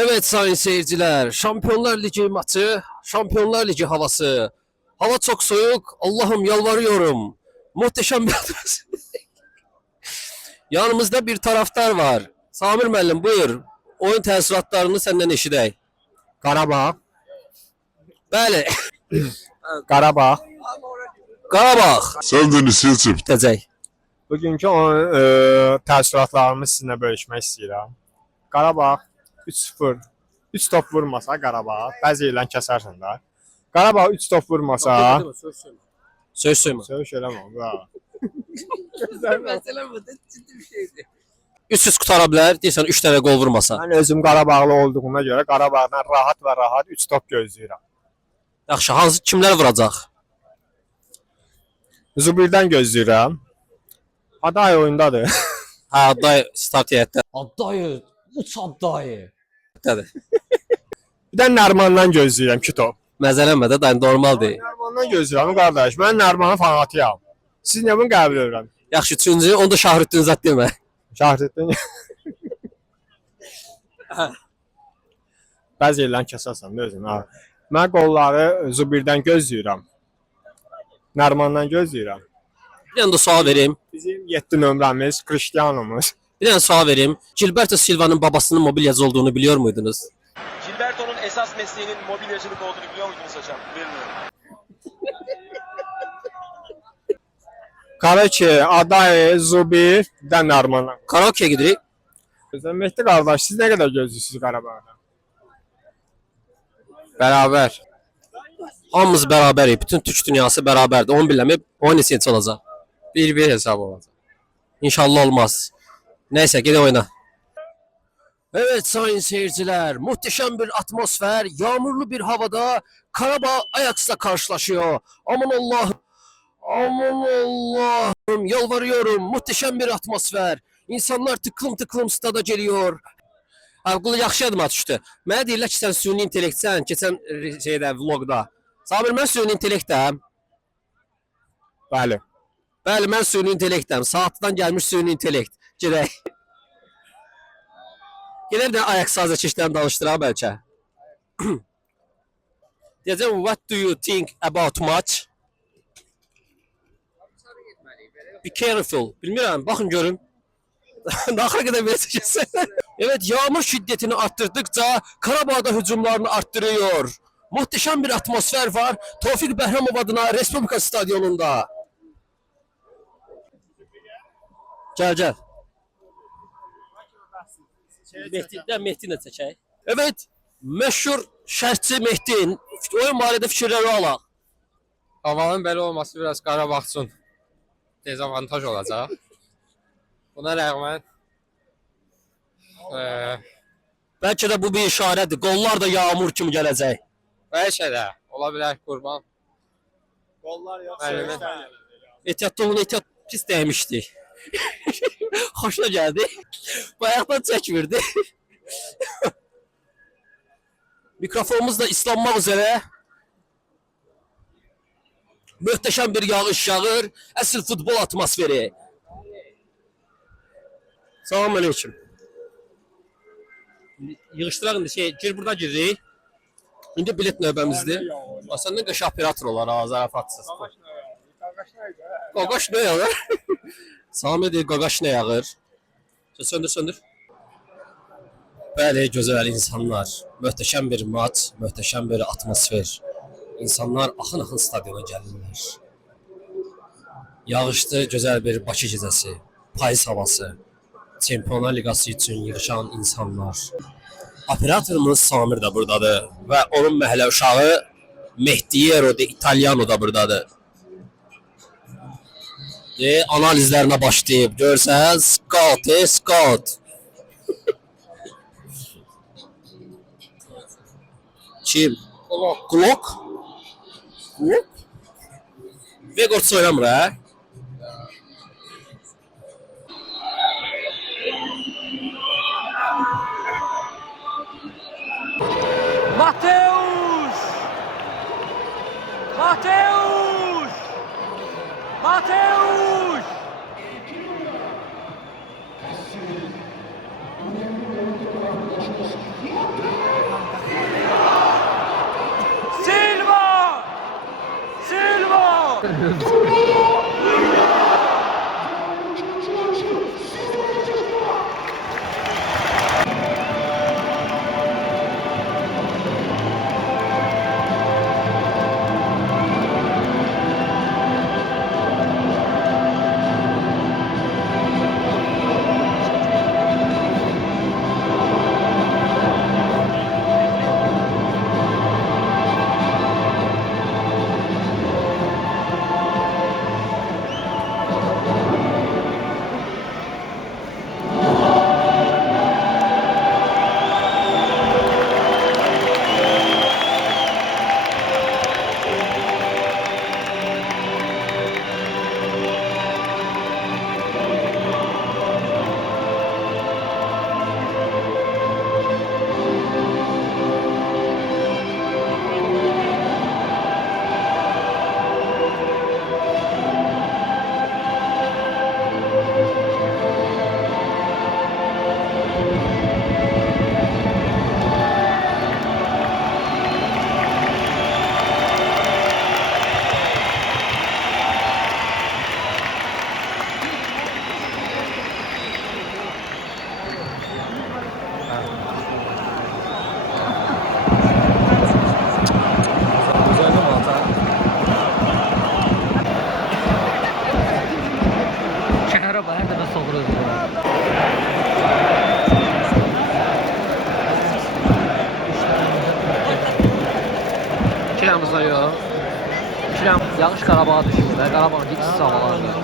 Evet sayın seyirciler, Şampiyonlar Ligi maçı, Şampiyonlar Ligi havası. Hava çok soğuk, Allah'ım yalvarıyorum. Muhteşem bir yanımızda bir taraftar var. Samir müəllim buyur. Oyun təəssüratlarını senden eşidək. Qarabağ, Bəli, Qarabağ. Qarabağ Sen de seçip. bitəcək. Bugünkü oyun təəssüratlarımı sizinlə bölüşmək istəyirəm. Qarabağ 3-0. 3 top vurmasa Qarabağ, bəzi yerdən kəsərsən də. Qarabağ 3 top vurmasa, Söz söymə. söhüş eləmə. Bravo. Məsələn bu da ciddi bir şeydir. 300 qutara bilər, deyirsən 3 dənə qol vurmasa. Mən özüm Qarabağlı olduğuna görə Qarabağdan rahat 3 top gözləyirəm. Yaxşı, hansı kimlər vuracaq? Zubirdən gözləyirəm. Aday oyundadır. Hə, Adday start heyətdə. Adday, uç Adday. Dədir. Bir də Nərmandan gözləyirəm 2 top. Məzələnmə də, dən normaldır. Nərmandan gözləyirəm qardaş. Mən Nərmanın fanatıyam. Siz nə bunu qəbul edirəm? Yaxşı, üçüncü, onda Şahrüddin zət demə. Şahidettin. Bəzi yerdən kəsərsən də özün. Ha. Mən qolları Zubirdən gözləyirəm. Nərmandan gözləyirəm. Bir dənə də sual verim. Bizim 7 nömrəmiz Cristiano'muz. Bir dənə sual verim. Gilberto Silva'nın babasının mobilyacı olduğunu biliyor muydunuz? Gilberto'nun esas mesleğinin mobilyacılık olduğunu biliyor muydunuz hocam? Bilmiyorum. Karaçi, Aday, Zubir, bir də Nərmandan. Karaoke'ye gidirik. Mehdi qardaş, siz nə qədər gözləyirsiniz Qarabağda? Bərabər. Hamımız bərabərik. Bütün Türk dünyası bərabərdir. 10 biləmib, o neçə olacaq? 1-1 hesab olacaq. İnşallah olmaz. Neyse, gidin oyna. Evet sayın seyirciler, muhteşem bir atmosfer, yağmurlu bir havada Karabağ Ajax'la karşılaşıyor. Aman Allah'ım, aman Allah'ım, yalvarıyorum, muhteşem bir atmosfer. İnsanlar tıklım tıklım stada geliyor. Avqulu yaxşı adım atışdı. Mənə deyirlər ki, sən süni intellektsən, keçən şeydə, vlogda. Sabir, mən süni intellektəm. Bəli. Bəli, mən süni intellektəm. Saatdan gəlmiş süni intellekt. Gedək. Gedək də Ajax sazəçişlərini danışdıraq bəlkə. Deyəcəm, what do you think about match? Be careful. Bilmirəm, baxın görün. Daxil qədər belə çəkilsin. Evet, yağmur şiddetini arttırdıkça Karabağ'da hücumlarını arttırıyor. Muhteşem bir atmosfer var. Tevfik Behramov adına Respublika Stadyumunda. Gel. Mehdi'yle çəkək. Evet, meşhur şərhçi Mehdi. Oyun barədə fikirləri alaq. Havanın belə olması biraz Qarabağ üçün dezavantaj olacaq. Buna rəğmən Bəlkə də bu bir işarədir. Qollar da yağmur kimi gələcək. bəlkə də ola bilər Qurban. Qollar yox. Ehtiyatlı olun, ehtiyat pis dəymişdi. Xoşuna gəldi. Bayaqdan çəkmirdi. Mikrofonumuz da islanmaq üzərə. Möhtəşəm bir yağış yağır. Əsl futbol atmosferi. Salam aleyküm. Yığışdıraq indi gir burada giririk. İndi bilet növbəmizdir. Səndən qəş operator olar ha, zarafatsız. Qaqaş nə yağır? Sami deyir, qaqaş nə yağır? Söndür. Bəli, gözəl insanlar. Möhtəşəm bir maç, möhtəşəm bir atmosfer. İnsanlar axın stadiona gəlirlər. Yağışlı, gözəl bir Bakı gecəsi, payız havası. Çempionlar Liqası üçün yığışan insanlar. Operatorumuz Samir də buradadır və onun məhəllə uşağı Mehdiero de Italiano da buradadır. Analizlərinə başlayıb, görsəz, scout. Kim? Glock? Vegort oynamır ha? Mateus! Şəhərə bax, hər dəfə soğurur. Kiramızda yox. Kiram yağış Qarabağa düşür və Qarabağın dik havalarında.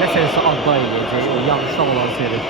Nəsəsə adda eləyəcək, o yağışda olan seyir.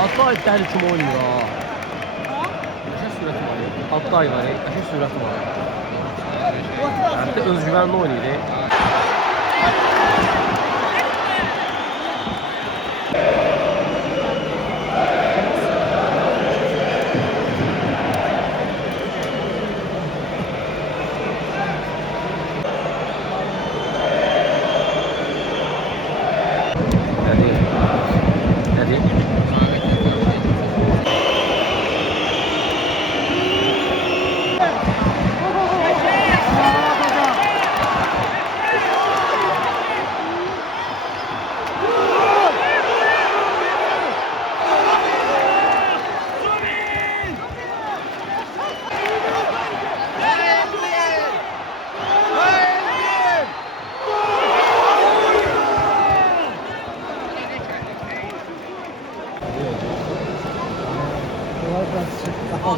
Hatta dəli kimi oynayır ha. Qəşəng sürəti var. Hatta var, qəşəng sürəti var. Hətta özgüvənli oynayır.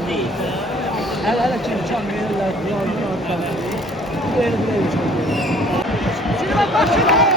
Hələ ki imkan verirlər, yardım artar. Belə imkan verirlər. Şimdi başlayalım.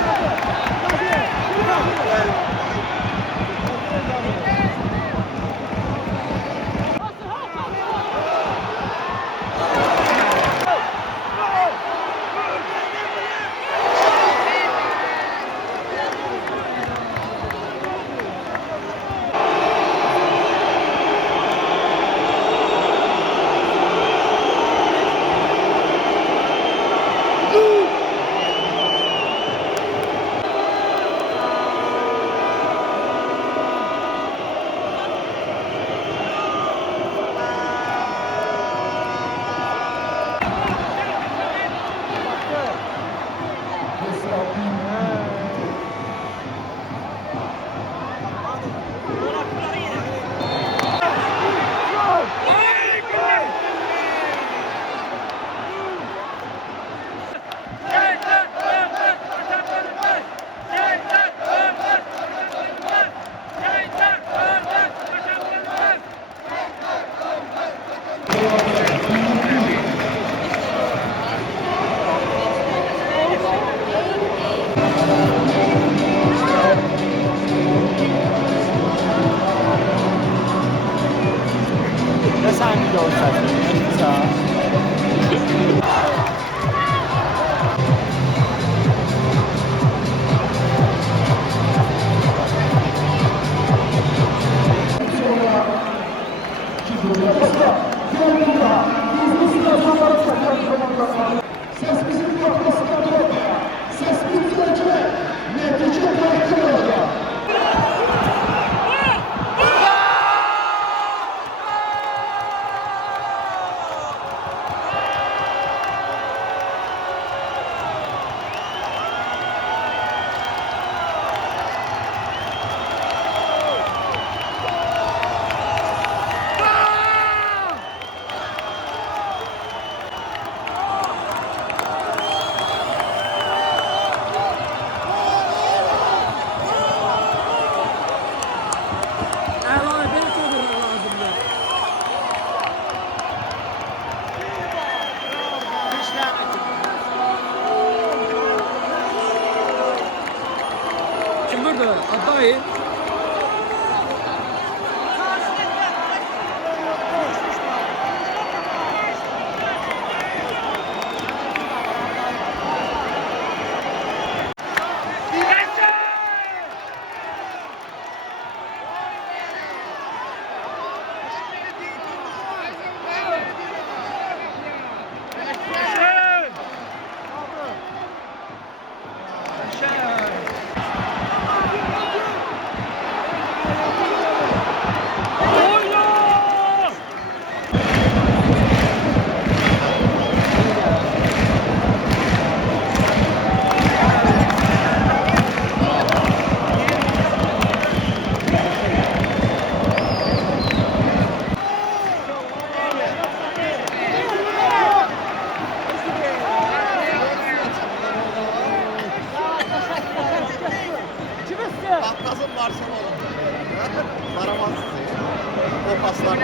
Kim burada? Adayı. Atlasın Barcelona. Varamazsın. O paslar.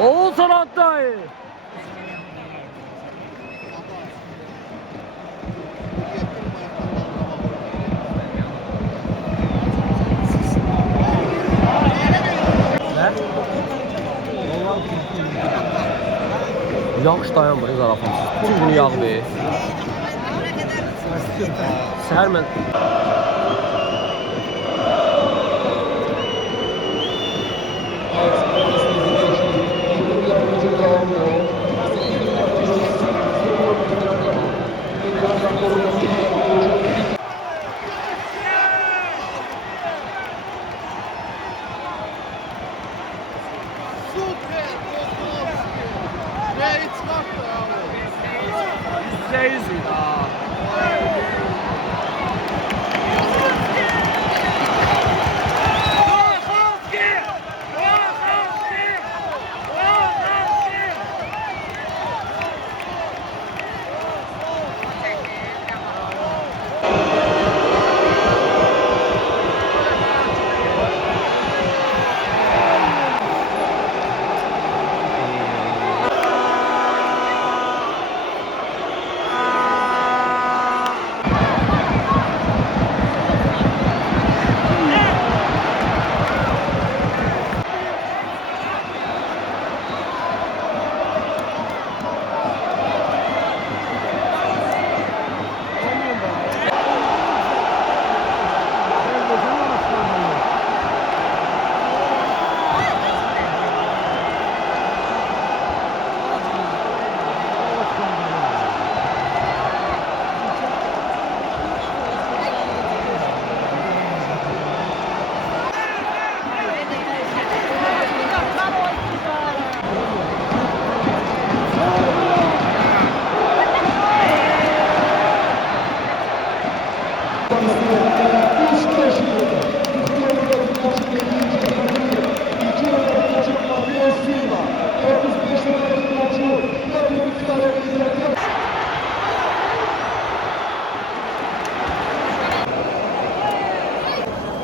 Oğuzhan Adayı. Yağış dayanmır zarafat. Tüm günü yağ be. Səhər mən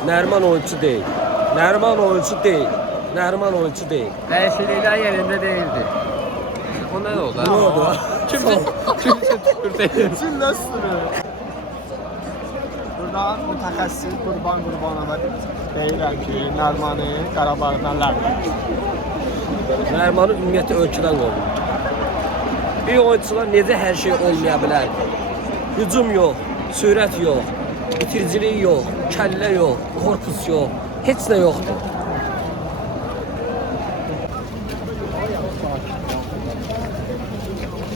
Nərman oyuncu deyil. Nərman oyuncu deyil. Nərman oyuncu deyil. Dəyişikliklər yerində değildi. O nə oldu? Ne oldu? Kimsə tükürdü. Buradan mütəxəssis Qurban Qurbanova deyirəm ki, Nərmanı Qarabağdan ləğv. Nərmanı ümumiyyətlə ölkədən qovur. Bir oyuncular necə hər şey olmaya bilər? Hücum yox, sürət yox, bitiricilik yox, kəllə yox, korpus yox, heç nə yoxdur.